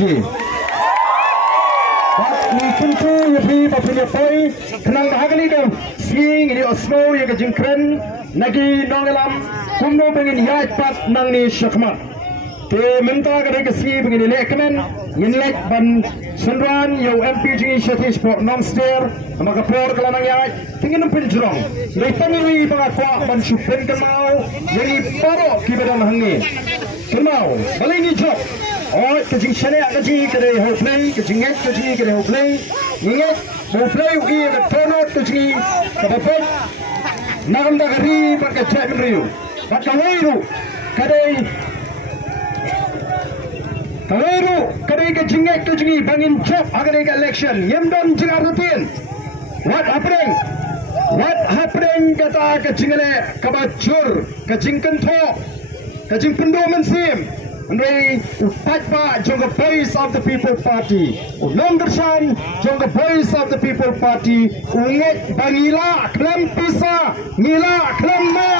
Ji. Ni tentu yapi bapunya poi kenang bahagani do swing ini osmo ya ke jingkren nagi nongelam kumno pengen yait pat nang ni syakmat te minta kadai ke si begini lekmen inlek ban sunran yo MPG Satish Pok Nomster maka por kelanang yait tingin penjrong dai pangiri pangakwa ban supen kemau yani paro kibadan hangi kemau balingi job oh kejing shane kejing kere ho play kejing ek kejing kere ho play inget ho play ugi ke tono kejing kapapet nagam da gari pakai cek riu pakai riu kadai kejing ek kejing bangin job agar ke election yemdon jingarutin what happening kata kejing le kabacur kejing kento kejing pendoman sim Andrei Upatpa jong the voice of the People Party. Unongershan jong the voice of the People Party. Unget bangila klam pisa ngila klam ma.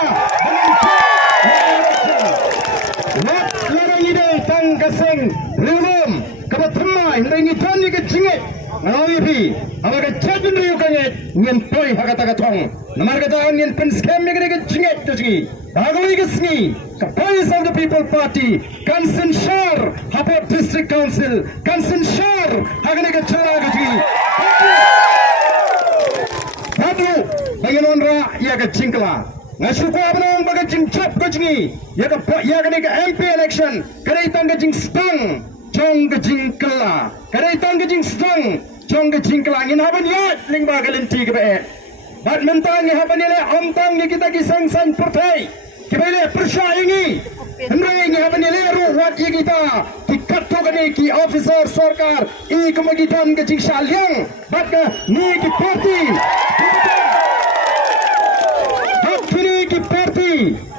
Wat larang ide tang kaseng rilum kabathma hingi tani ke jinget. Ngawi pi abaga chajun riu kanget ngin poi hakata katong. Namar kata ngin pen scam ke jinget tuji. Bagoi kesni the voice of the People Party Kansen Shar Hapot District Council Kansen Shar hagane ke chara gaji Babu bayanonra ya ke chingkla ngasuko abnong baga jingchop gaji ya ke MP election kare tang gajing stang jong gajing kala kare tang gajing stang jong gajing kala ngin haban ya lingba galenti ke be bat mentang ni haban ile omtang ni kita kisang san pertai kibele persyaingi hendrai ni haban ile ruwat ye kita dikatto kani ki officer sarkar I kemagitan ke jing salyang bat ka ni ki parti bat kini ki parti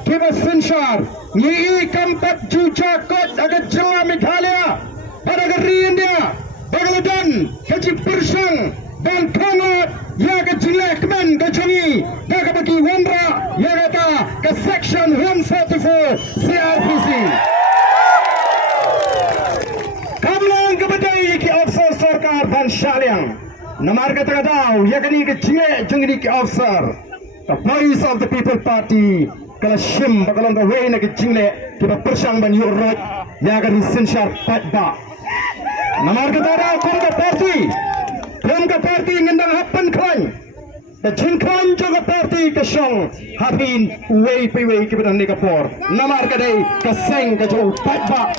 kiba senshar ni kampat juja kot agar Jawa Meghalaya pada geri India Bangladesh kecik persang dan kangat ya ke jilekmen ke jungi ya ke bagi wandra ya kata ke section 144 CRPC kamlang ke badai ki officer sarkar dan syaliang namar kata tau ya ke ni ke jilek jungi ki officer the voice of the People Party kala shim bakalang ke way na ke jilek ki persang ban yurot ya ke senshar patba namar kata tau kum ka parti ngendang hapan klan the jinklan juga parti ke shong hapin way ke bedan ni kapor namar ka dei ka seng ka jo patba